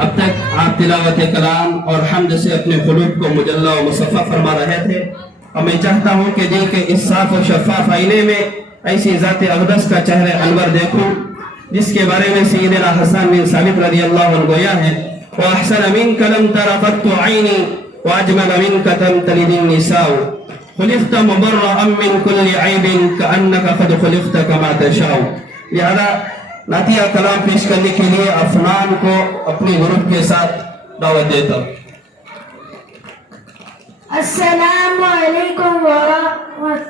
अब तक आप तिलावत कलाम और हम्द से अपने क़ुलूब को मुजल्ला व मुसफ़्फ़ा फरमा रहे थे, और मैं चाहता हूँ कि दिल के इस साफ और शफ़ाफ आईने में ऐसी ज़ात अक़दस का चेहरे अनवर देखूँ जिसके बारे में सैयदना हसन बिन साबित रज़ियल्लाहु अन्हु गोया है, व अहसन मिनक लम तरा क़त्तु ऐनी व अजमल मिनक लम तलिद निसाउ खुलिक़्त मुबर्रअन मिन कुल्लि ऐबिन कअन्नक क़द खुलिक़्त कमा तशाउ। लिहाजा नातिया कलाम पेश करने के लिए अफनान को अपने ग्रुप के साथ दावत देता हूँ। अस्सलामु अलैकुम वरहमतुल्लाहि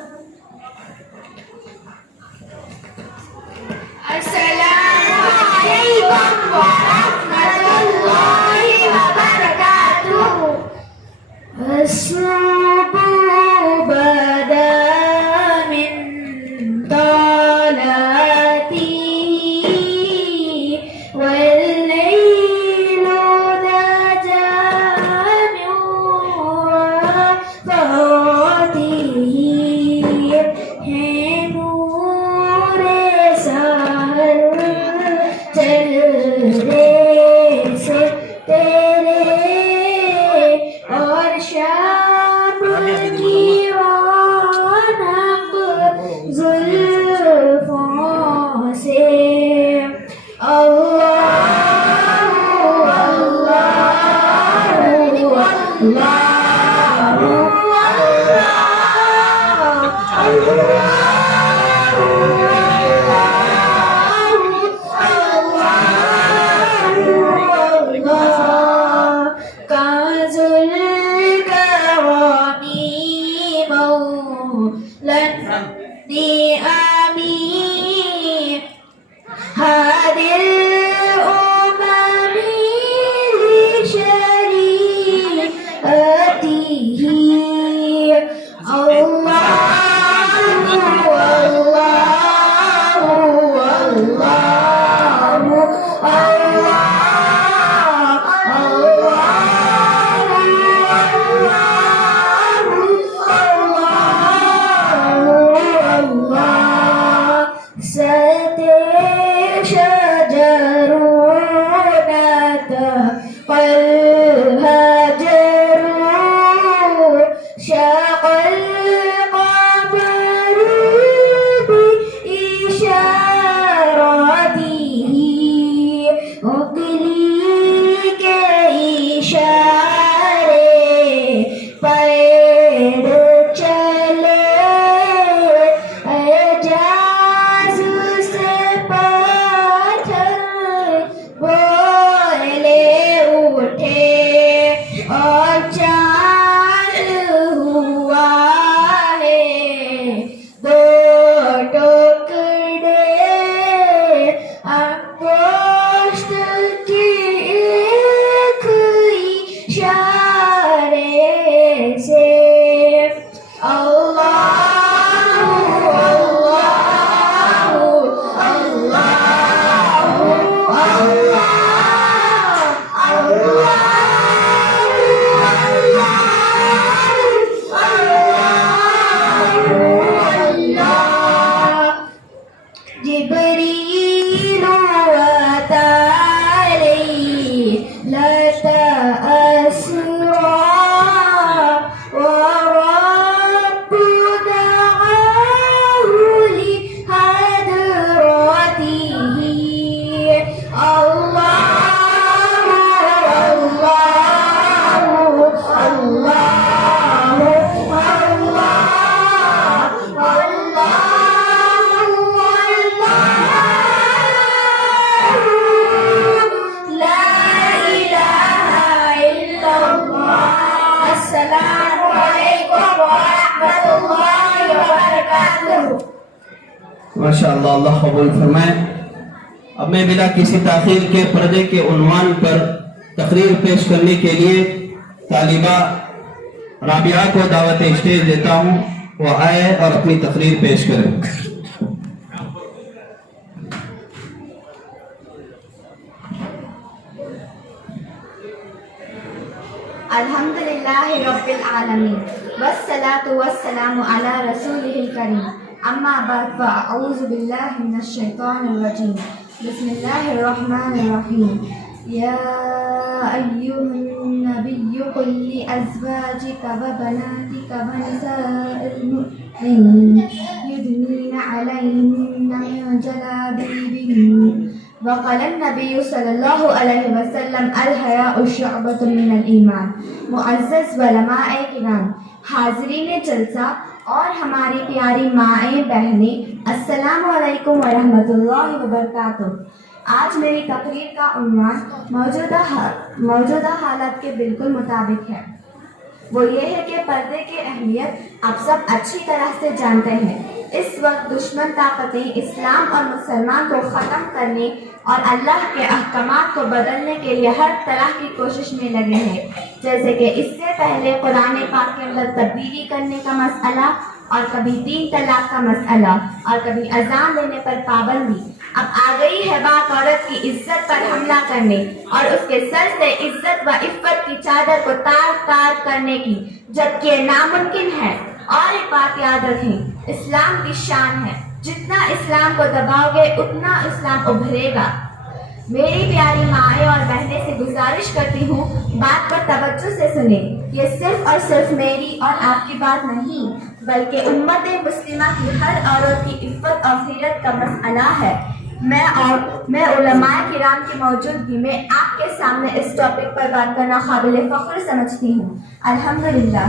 वबरकातुहू। अस्सुबहु बदा मिन तलअती वल्लैलु दजा मिन वफ़ातिही। है नूरे सहर चलरे से तेरे और शाम की रौनक ज़ुल्फ़ों से। अल्लाहु अल्लाहु अल्लाहु काजुल करमी मौलन निआमी हादिल उममी लिशरीअतिही। अल्लाहु अल्लाहु अल्लाहु सते शजरुनत कल हजरु शक़ल क़मरु बिइशारतिही। उंगली के इशारे पैर चले एजाज़ से पत्थर बोले उठे और चांद हुआ है दो टुकड़े अंगुष्ठ की एक इशारे से। अल्लाहु अल्लाहु अल्लाहु जिब्रील अता लैलता अस्रा वरब्बु दआहु लिहदरतिही। अल्लाहु अल्लाहु अल्लाहु ला इलाहा इल्लल्लाह। अस्सलामु अलैकुम वरहमतुल्लाहि वबरकातुहू। माशाअल्लाह, अल्लाह कबूल फरमाए। अब मैं बिना किसी ताखीर के पर्दे के उन्वान पर तकरीर पेश करने के लिए तालिबा राबिया को दावत स्टेज देता हूँ, वो आए और अपनी तकरीर पेश करें। अल्हम्दुलिल्लाहि रब्बिल आलमीन वस्सलातु वस्सलामु अला रसूलिहिल करीम। अम्मा बाद फ़अऊज़ु बिल्लाहि मिनश शैतानिर रजीम। बिस्मिल्लाहिर रहमानिर रहीम। या अय्युहन्नबिय्यु कुल लिअज़वाजिका व बनातिका व निसाइल मुअ्मिनीन युदनीना अलैहिन्ना मिन जलाबिबिहिन वक़ाल नबी सल्लल्लाहु अलैहि वसल्लम अल हयाउ शुअबतुम मिनल ईमान। मुअज़्ज़ज़ उलमाए किराम, हाज़रीन जलसा और हमारी प्यारी माएँ बहनें, अस्सलामु अलैकुम व रहमतुल्लाहि व बरकातुहू। आज मेरी तकरीर का उन्वान मौजूदा हालात के बिल्कुल मुताबिक है। वो ये है कि पर्दे की अहमियत आप सब अच्छी तरह से जानते हैं। इस वक्त दुश्मन ताकतें इस्लाम और मुसलमान को ख़त्म करने और अल्लाह के अहकामात को बदलने के लिए हर तरह की कोशिश में लगे हैं। जैसे कि इससे पहले कुरान पाक के अंदर तब्दीली करने का मसला, और कभी 3 तलाक का मसला, और कभी अजान देने पर पाबंदी। अब आ गई है बात औरत की इज्जत पर हमला करने और उसके सर से इज्जत व इफ़्फ़त की चादर को तार तार करने की, जबकि ये नामुमकिन है। और एक बात याद रखें, इस्लाम की शान है, जितना इस्लाम को दबाओगे उतना इस्लाम उभरेगा। मेरी प्यारी माएँ और बहनें से गुजारिश करती हूँ, बात पर तवज्जो से सुने। ये सिर्फ और सिर्फ मेरी और आपकी बात नहीं, बल्कि उम्मत मुस्लिमा की हर औरत की इफ़्फ़त और खैरत का मसला है। मैं उलमाए किराम की मौजूदगी में आपके सामने इस टॉपिक पर बात करना काबिल फ़ख्र समझती हूँ। अल्हम्दुलिल्लाह।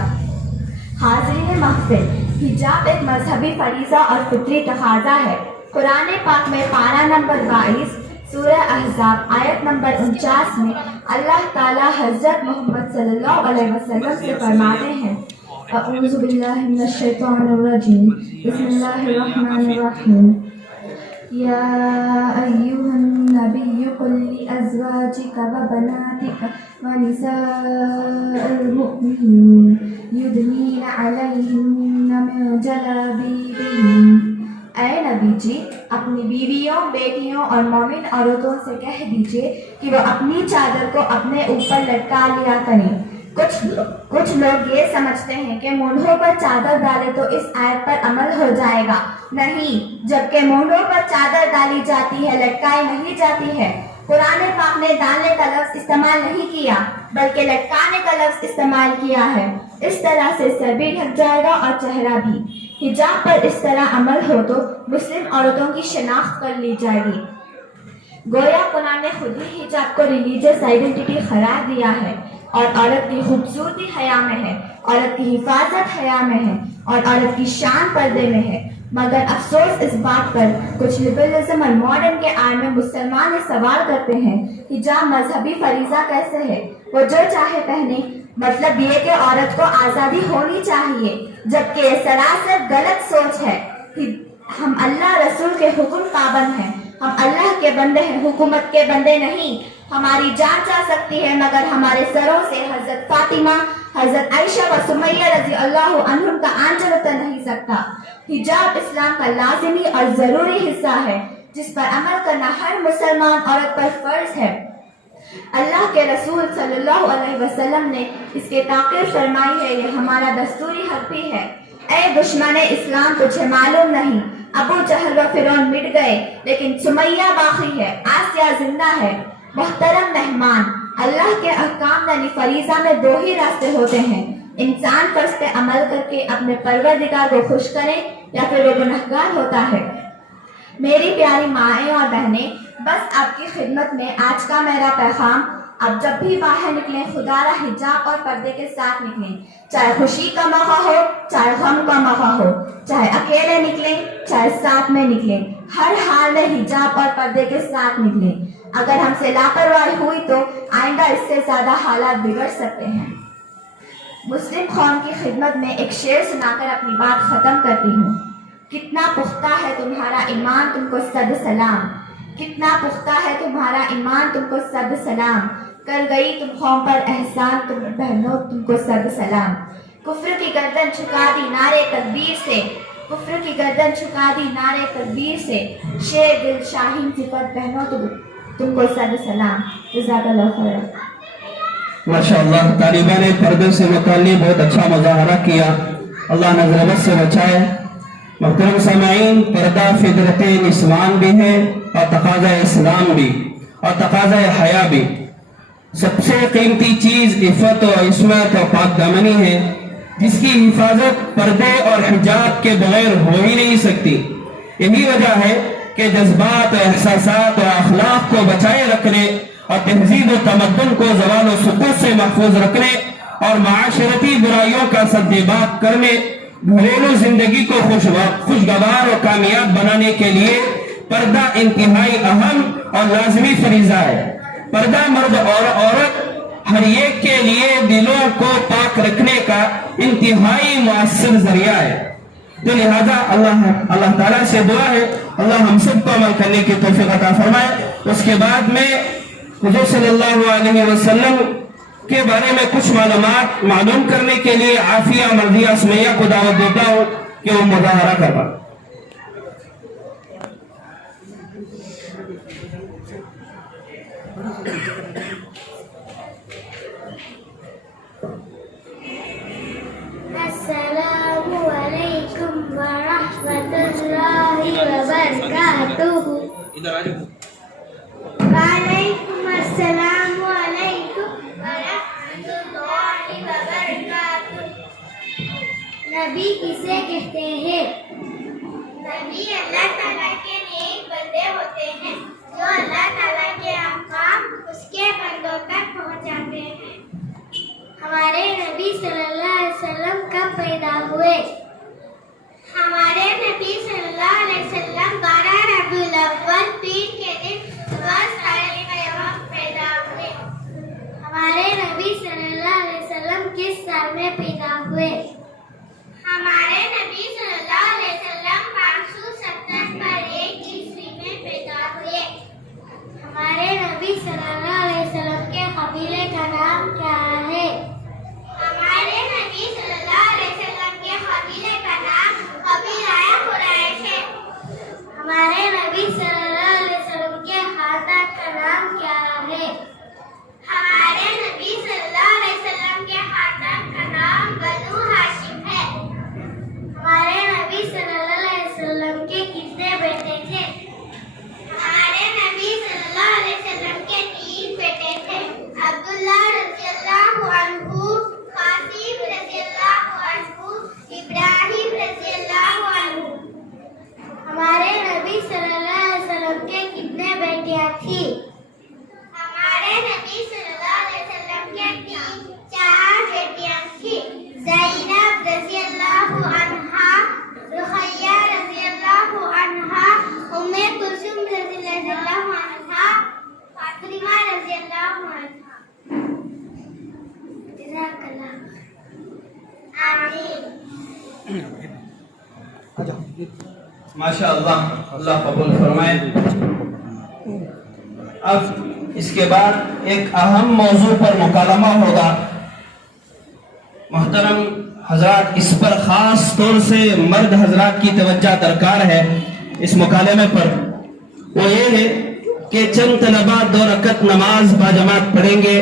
हाज़रीन महफ़िल, हिजाब एक मजहबी फरीज़ा और फितरी तकाज़ा है। कुरान पाक में पारा नंबर 22 सूरह अहज़ाब आयत नंबर 49 में अल्लाह ताला हज़रत मोहम्मद सल्लल्लाहु अलैहि वसल्लम से फरमाते हैं, अऊज़ु बिल्लाहि मिनश शैतानिर रजीम, बिस्मिल्लाहिर रहमानिर रहीम। या अय्युहन नबिय्यु कुल लिअज़वाजिका व बनातिका व निसाइल मुअ्मिनीन युदनीना अलैहिन्ना मिन जलाबिबिहिन। ऐ नबी जी, अपनी बीवियों, बेटियों और मोमिन औरतों से कह दीजिए कि वो अपनी चादर को अपने ऊपर लटका लिया करें। कुछ लोग ये समझते हैं कि मूंढों पर चादर डाले तो इस आयत पर अमल हो जाएगा। नहीं, जबकि मूंढों पर चादर डाली जाती है, लटकाई नहीं जाती है। कुरान पाक ने डालने का लफ्ज इस्तेमाल नहीं किया, बल्कि लटकाने का लफ्ज इस्तेमाल किया है। इस तरह से सर भी ढक जाएगा और चेहरा भी। हिजाब पर इस तरह अमल हो तो मुस्लिम औरतों की शनाख्त कर ली जाएगी। गोया कुरान ने खुद ही हिजाब को रिलीजियस आइडेंटिटी करार दिया है, और औरत की खूबसूरती हया में है, औरत की हिफाजत हया में है, और औरत की शान पर्दे में है। मगर अफसोस इस बात पर कुछ लिबरलिज्म और मॉडर्न के आड़ में मुसलमान सवाल करते हैं, हिजाब मजहबी फरीजा कैसे है, वो जो चाहे पहने। मतलब ये कि औरत को आज़ादी होनी चाहिए, जबकि ये सरासर गलत सोच है। हम अल्लाह रसूल के हुक्म पाबंद हैं, हम अल्लाह के बंदे हैं, हुकूमत के बंदे नहीं। हमारी जान जा सकती है, मगर हमारे सरों से हजरत फातिमा, हजरत आयशा व सुमैया रज़ी अल्लाह अन्हुम का आंचल उतर नहीं सकता। हिजाब इस्लाम का लाजिमी और ज़रूरी हिस्सा है, जिस पर अमल करना हर मुसलमान औरत पर फर्ज है। अल्लाह के रसूल सल्लल्लाहु अलैहि वसल्लम ने इसके ताक़ीद फरमाई है, ये हमारा दस्तूरी हक भी है। ऐ दुश्मने इस्लाम, तुझे मालूम नहीं, अबू जहल व फिरौन मिट गए, लेकिन सुमैया बाकी है, आसिया जिंदा है। मोहतरम मेहमान, अल्लाह के अहकाम यानी फरीज़ा में 2 ही रास्ते होते हैं। इंसान फर्ज पे अमल करके अपने परवरदिगार को खुश करे, या फिर वो गुनहगार होता है। मेरी प्यारी माएँ और बहनें, बस आपकी खिदमत में आज का मेरा पैगाम, अब जब भी बाहर निकलें खुदारा हिजाब और पर्दे के साथ निकलें। चाहे खुशी का मौका हो, चाहे गम का मौका हो, चाहे अकेले निकलें, चाहे साथ में निकलें, हर हाल में हिजाब और पर्दे के साथ निकलें। अगर हमसे लापरवाही हुई तो आइंदा इससे ज्यादा हालात बिगड़ सकते हैं। मुस्लिम कौम की खिदमत में एक शेर सुनाकर अपनी बात खत्म करती हूँ। कितना पुख्ता है तुम्हारा ईमान, तुमको सद सलाम। कितना पुख्ता है तुम्हारा ईमान, तुमको सद सलाम। कर गई तुम कौम पर एहसान, तुम बहनों तुमको सद सलाम। कुफ्र की गर्दन झुका दी नारे तकबीर से, कुफ्र की गर्दन झुका दी नारे तकबीर से। शेर दिल शाहीन सिफत बहनों तुमको सद सलाम। जज़ाकल्लाह खैर। माशाअल्लाह, तालिबान पर्दे से मुताल्लिक़ बहुत अच्छा मुज़ाहरा किया, अल्लाह नज़रबत से बचाए। मुहतरम सामाईन, पर्दा फितरत इस्लाम भी है और तकाज़ा इस्लाम भी और तकाज़ा हया भी। सबसे कीमती चीज इफ़्फ़त और इस्मत और पाकदामनी है, जिसकी हिफाजत पर्दे और हिजाब के बगैर हो ही नहीं सकती। यही वजह है कि जज्बात, एहसासात और अखलाक को बचाए रखने और तहजीब और तमद्दुन को ज़वाल और सुकूत से महफूज रखने और माशरती बुराइयों का सद्देबात करने, घरेलू जिंदगी को खुशगवार और कामयाब बनाने के लिए पर्दा इंतहाई अहम और लाजमी फरीजा है। पर्दा मर्द और औरत हर एक के लिए दिलों को पाक रखने का इंतहाई मुअस्सर जरिया है। तो लिहाजा अल्लाह ताला से दुआ है, अल्लाह हम सब को अमल करने की तौफीक अता फरमाए। उसके बाद में हुज़ूर सल्लल्लाहु अलैहि वसल्लम के बारे में कुछ मालूमात मालूम करने के लिए आफिया मर्दिया सुमैया को दावत देता हूँ कि वो मुज़ाहरा करवा। अस्सलामु अलैकुम व रहमतुल्लाहि व बरकातुहू। इधर आ जाओ। वालेकुम अस्सलाम वालेकुम व रहमतुल्लाहि व बरकातुहू। नबी किसे कहते हैं? नबी अल्लाह ताला के नेक बंदे होते हैं जो अल्लाह ताला के अहकाम उसके बंदों तक पहुंचाते हैं। हमारे नबी सल्लल्लाहु अलैहि वसल्लम कब पैदा हुए? हमारे नबी सल्लल्लाहु अलैहि वसल्लम 12 रबीउल अव्वल पीर के दिन पैदा हुए। हमारे नबी सल्लल्लाहु अलैहि वसल्लम किस साल में पैदा हुए? हमारे नबी सल्लल्लाहु अलैहि वसल्लम 570 पर 1 ईस्वी में पैदा हुए। हमारे नबी सल्लल्लाहु अलैहि वसल्लम के कबीले का नाम क्या है? हमारे नबी सल्लल्लाहु अलैहि वसल्लम के कबीले का नाम कबीला कुरैश है। हमारे नबी सल्लल्लाहु अलैहि वसल्लम के खानदान का नाम क्या है? हमारे नबी सल्लल्लाहु अलैहि वसल्लम के खानदान का नाम बनु हाशिम है। हमारे नबी सल्लल्लाहु अलैहि वसल्लम के कितने बेटे थे? हमारे नबी सल्लल्लाहु अलैहि वसल्लम के 3 बेटे थे, अब्दुल्ला रज़ियल्लाहु अन्हु, कासिम रज़ियल्लाहु अन्हु, इब्राहिम रज़ियल्लाहु अन्हु। हमारे नबी सल्लल्लाहु अलैहि वसल्लम के कितने बेटियां थी? हमारे नबी सल्लल्लाहु अलैहि वसल्लम के 4 बेटियां थी, ज़ैनब रज़ियल्लाहु अन्हा, रुक़ैया रज़ियल्लाहु अन्हा, उम्मे कुलसूम रज़ियल्लाहु अन्हा, फातिमा रज़ियल्लाहु अन्हा। जज़ाकल्लाह। आमीन। माशाअल्लाह, अल्लाह कबूल फरमाए। अब इसके बाद एक अहम मौजू पर मुकालमा होगा। मोहतरम हजरात, इस पर खास तौर से मर्द हजरात की तवज्जो दरकार है। इस मुकालमे पर वो ये है कि चंद तलबा 2 रकत नमाज बाजमात पढ़ेंगे।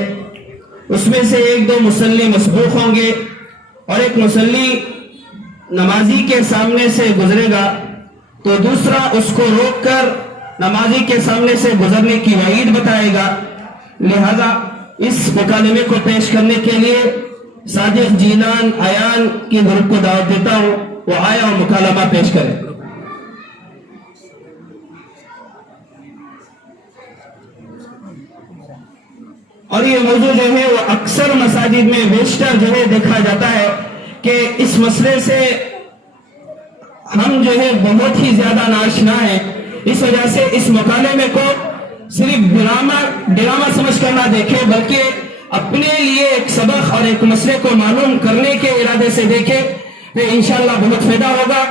उसमें से 1-2 मुसल्ली मसबूक होंगे और एक मुसल्ली नमाजी के सामने से गुजरेगा तो दूसरा उसको रोककर नमाजी के सामने से गुजरने की वईद बताएगा। लिहाजा इस मुकालमे को पेश करने के लिए सादिक जीनान अयान की ग्रुप को दावत देता हूँ, वो आए और मुकालमा पेश करें। और ये मौजू जो है वो अक्सर मसाजिद में बेशतर जो है देखा जाता है कि इस मसले से हम जो है बहुत ही ज्यादा नाशना है। इस वजह से इस मुकालमे को सिर्फ ड्रामा समझ कर ना देखे, बल्कि अपने लिए एक सबक और एक मसले को मालूम करने के इरादे से देखे तो इंशाअल्लाह बहुत फायदा होगा।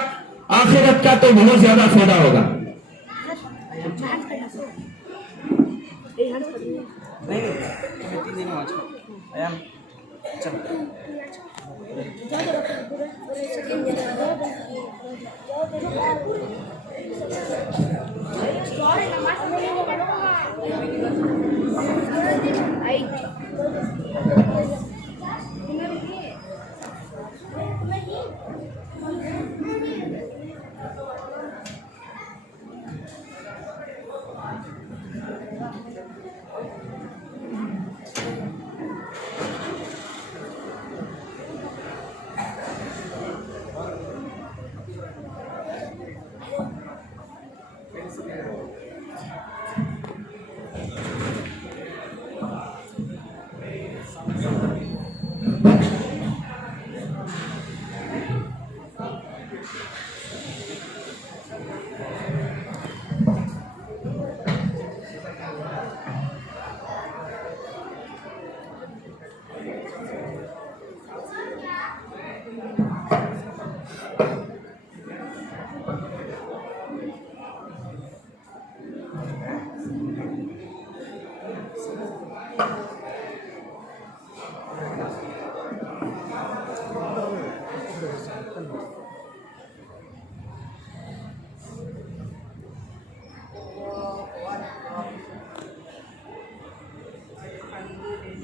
आखिरत का तो बहुत ज्यादा फायदा होगा।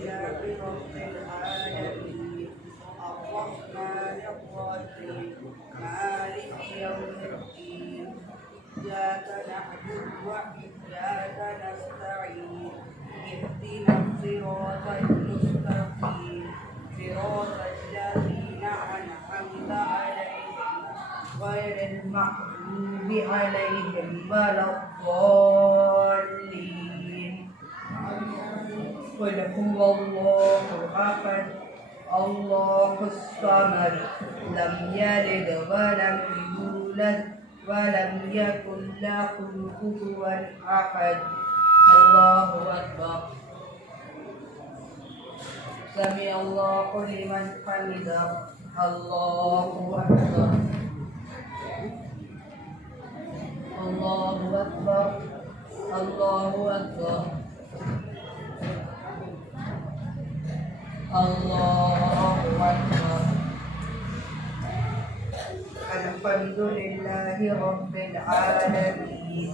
رب العالمين الرحمن الرحيم مالك يوم الدين إياك نعبد وإياك نستعين اهدنا الصراط المستقيم صراط الذين أنعمت عليهم غير المغضوب عليهم ولا الضالين قل هو الله أحد الله الصمد لم يلد ولم يولد ولم يكن له كفوا أحد الله أكبر سمع الله لمن حمده الله أكبر الله أكبر الله أكبر الله أكبر الحمد لله رب العالمين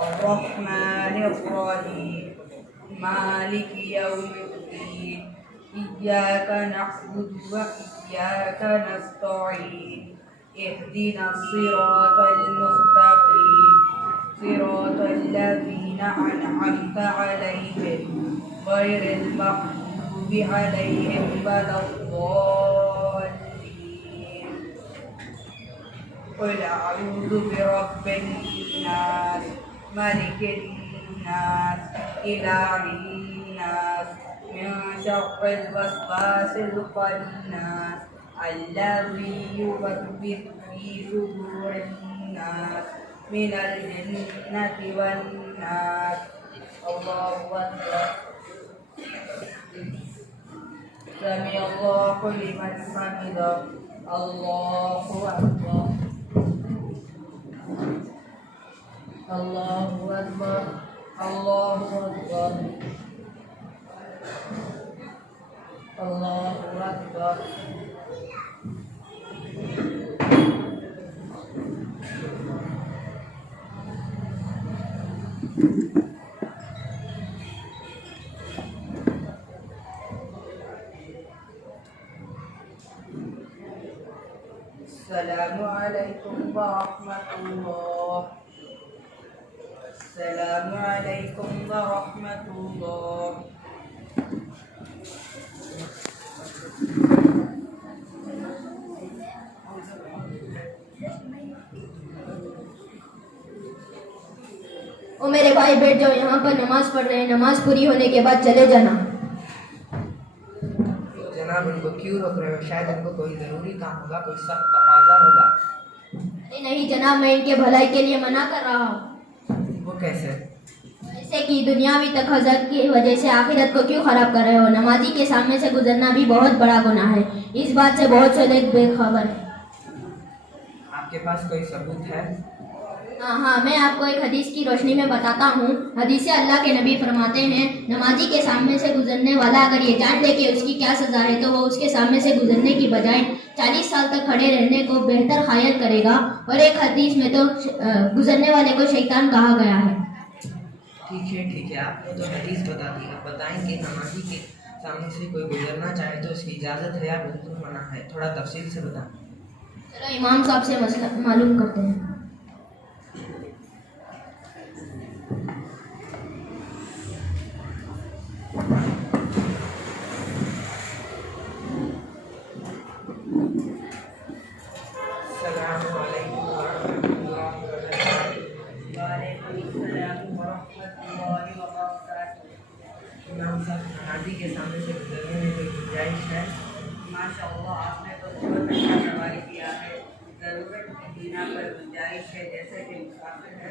الرحمن الرحيم مالك يوم الدين إياك نعبد وإياك نستعين اهدنا الصراط المستقيم صراط الذين أنعمت عليهم غير المغضوب عليهم ولا الضالين قل أعوذ برب الناس ملك الناس إله الناس من شر الوسواس الخناس الذي يوسوس في صدور الناس من الجنة والناس الله أكبر سمع الله لمن حمده الله أكبر الله أكبر الله أكبر الله أكبر السلام عليكم ورحمة الله السلام عليكم ورحمة الله ओ मेरे भाई बैठ जाओ, यहाँ पर नमाज पढ़ रहे हैं। नमाज पूरी होने के बाद चले जाना। जनाब उनको क्यों रोक रहे हो? शायद उनको कोई ज़रूरी काम होगा, कोई सख्त तकाजा होगा। नहीं नहीं जनाब, मैं इनके भलाई के लिए मना कर रहा हूँ। वो कैसे? ऐसे कि दुनियावी तकाज़ा की वजह से आखिरत को क्यों खराब कर रहे हो? नमाजी के सामने से गुजरना भी बहुत बड़ा गुनाह है। इस बात से बहुत से लोग बेखबर है। आपके पास कोई सबूत है? हाँ, मैं आपको एक हदीस की रोशनी में बताता हूँ। हदीस से अल्लाह के नबी फरमाते हैं, नमाजी के सामने से गुजरने वाला अगर ये जान ले कि उसकी क्या सज़ा है तो वो उसके सामने से गुजरने की बजाय 40 साल तक खड़े रहने को बेहतर ख्याल करेगा। और एक हदीस में तो गुजरने वाले को शैतान कहा गया है। ठीक है, आपने तो हदीस बता दी। आप बताएंगे नमाजी के सामने से कोई गुजरना चाहे तो उसकी इजाज़त है या बिल्कुल मना है? थोड़ा तफसील से बताएं। चलो इमाम साहब से मसला मालूम करते हैं। नमाजी के सामने से गुजरने में कोई गुंजाइश है? माशाअल्लाह, आपने तो बहुत अच्छा सवाल किया है। ज़रूरत की बिना पर गुंजाइश है, जैसे कि मुसाफिर है,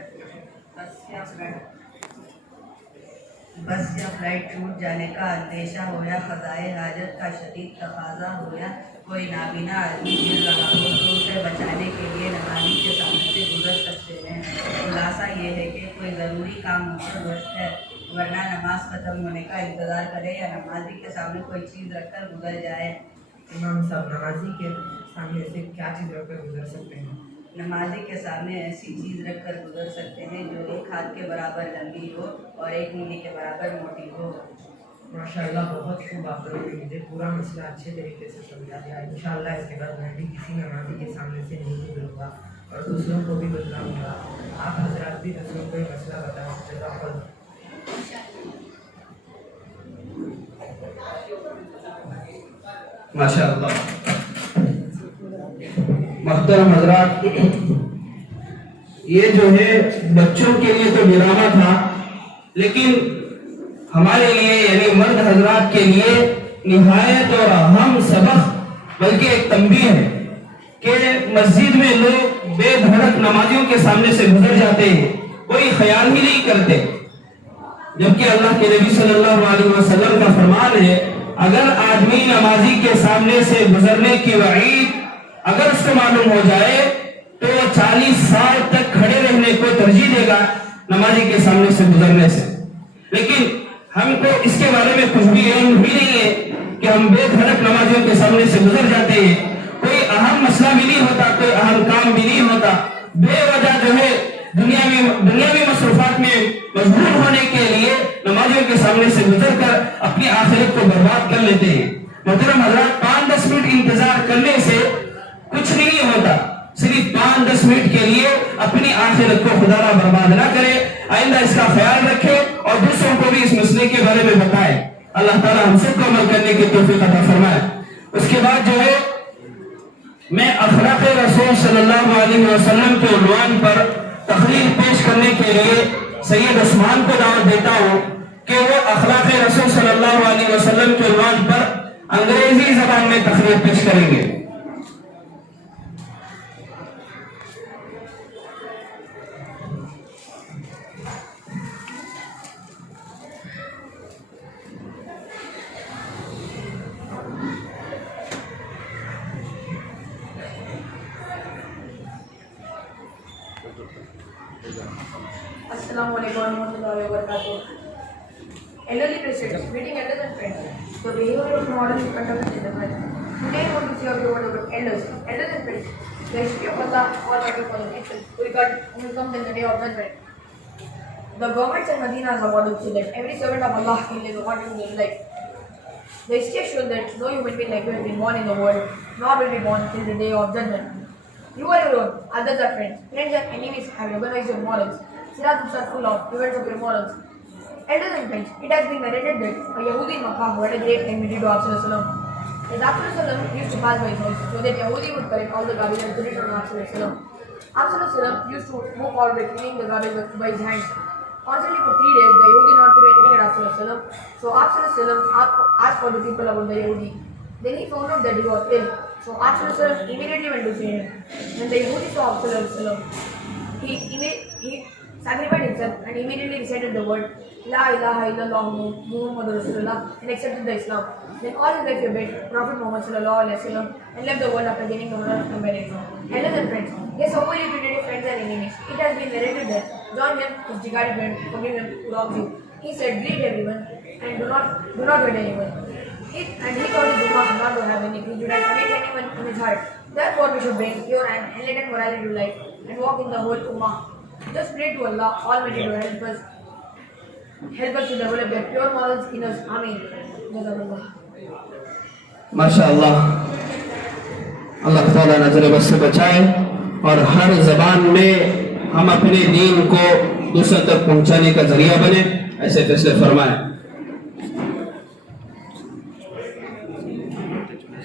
बस या फ्लाइट छूट जाने का अंदेशा हो या क़ज़ाए हाजत का शदीद तकाज़ा हो या कोई नाबीना आदमी गिर रहा हो तो उसे बचाने के लिए नमाजी के सामने से गुजर सकते हैं। खुलासा ये है कि कोई ज़रूरी काम मुझसे दुरुस्त है, वरना नमाज ख़त्म होने का इंतज़ार करे या नमाजी के सामने कोई चीज़ रखकर गुजर जाए। इमाम साहब, नमाजी के सामने से क्या चीज़ रखकर गुजर सकते हैं? नमाजी के सामने ऐसी चीज़ रखकर गुजर सकते हैं जो एक हाथ के बराबर लंबी हो और 1 मील के बराबर मोटी हो। माशाल्लाह बहुत खूब आप लोगों ने मुझे पूरा मसला अच्छे तरीके से समझा दिया। इंशाल्लाह इसके बाद मैं भी किसी नमाजी के सामने से नहीं गुजरूंगा और दूसरों को भी बतलाऊंगा। आप हजरात भी दूसरों को ये मसला बताएं। जज़ाकल्लाह। माशाअल्लाह। मोहतरम हजरात, ये जो है बच्चों के लिए तो ड्रामा था, लेकिन हमारे लिए यानी मर्द हजरात के लिए निहायत और अहम सबक बल्कि एक तंबीह है कि मस्जिद में लोग बेधड़क नमाजियों के सामने से गुजर जाते हैं, कोई ख्याल ही नहीं करते, जबकि अल्लाह के नबी सल्लल्लाहु अलैहि वसल्लम का फरमान है अगर आदमी नमाजी के सामने से गुजरने की वईद अगर उसको मालूम हो जाए तो 40 साल तक खड़े रहने को तरजीह देगा नमाजी के सामने से गुजरने से। लेकिन हमको इसके बारे में कुछ भी इल्म भी नहीं है कि हम बेधड़क नमाजियों के सामने से गुजर जाते हैं, कोई अहम मसला भी नहीं होता, कोई अहम काम भी नहीं होता, बेवजह जो है दुनियावी मसरूफात में मजबूर होने के लिए नमाजियों के सामने से गुजर कर अपनी आखिरत को बर्बाद कर लेते हैं। मोहतरम हज़रात, 5-10 मिनट इंतजार करने से कुछ नहीं होता, सिर्फ 5-10 मिनट के लिए अपनी आखिरत को खुदा ना बर्बाद ना करे। आइंदा इसका ख्याल रखे और दूसरों को भी इस मसले के बारे में बताए। अल्लाह ताला हम सबको अमल करने की तौफीक अता फरमाए। उसके बाद जो है मैं अखलाक़ रसूल सल्लल्लाहु अलैहि वसल्लम के उन्वान पर तकरीर पेश करने के लिए सैयद उस्मान को दावत देता हूँ कि वो अखलाक़ रसूल सल्लल्लाहु अलैहि वसल्लम के उन्वान पर अंग्रेजी जबान में तकरीर पेश करेंगे। Assalamu alaikum warahmatullahi wabarakatuh. Elderly presidents, meeting elders and friends. The behavior of modern conduct in the present. Today I want to see about the elders and friends. The history of Allah Almighty for the nations who will come in the day of judgment. The governments and Medinas have ordered so that every servant of Allah can live according to his life. The history shows that no human being like you has been born in the world, nor will be born till the day of judgment. You are your own, others are friends. Friends and enemies have organized your morals. Sirats are full of events of your morals. Elders and friends, it has been narrated that a Yahudi in Makkah who had a great enmity to Rasulullah. As Rasulullah used to pass by his house, so that Yahudi would collect all the garbage and put it on Rasulullah. Rasulullah used to move forward by cleaning the garbage by his hands. Constantly for 3 days, the Yahudi not to do anything at Rasulullah. So Rasulullah asked for the people about the Yahudi. Then he found out that he was ill. So Rasulullah immediately went to see him. When the Yahudi saw Rasulullah, he sacrificed himself and immediately recited the word La ilaha illallah Muhammadur Rasulullah and accepted the Islam. Then all his life he obeyed Prophet Muhammad sallallahu alaihi wasallam and left the world after gaining the honor of companions. Elders and friends, yes, how will you treat your friends and enemies? It has been narrated that John him his jihadi friend, forgive him who wrongs you. He said, greet everyone and do not hurt anyone. He thought his ummah not to have anything to hate anyone in his heart. Therefore, we should bring pure and enlightened morality to life and walk in the whole ummah. Just pray to Allah Almighty to help us to develop their pure morals in us. Ameen. Jazakallah. माशाअल्लाह, अल्लाह ताला नजर बस से बचाए और हर जबान में हम अपने दीन को दूसरों तक पहुंचाने का जरिया बने, ऐसे फैसले फरमाए।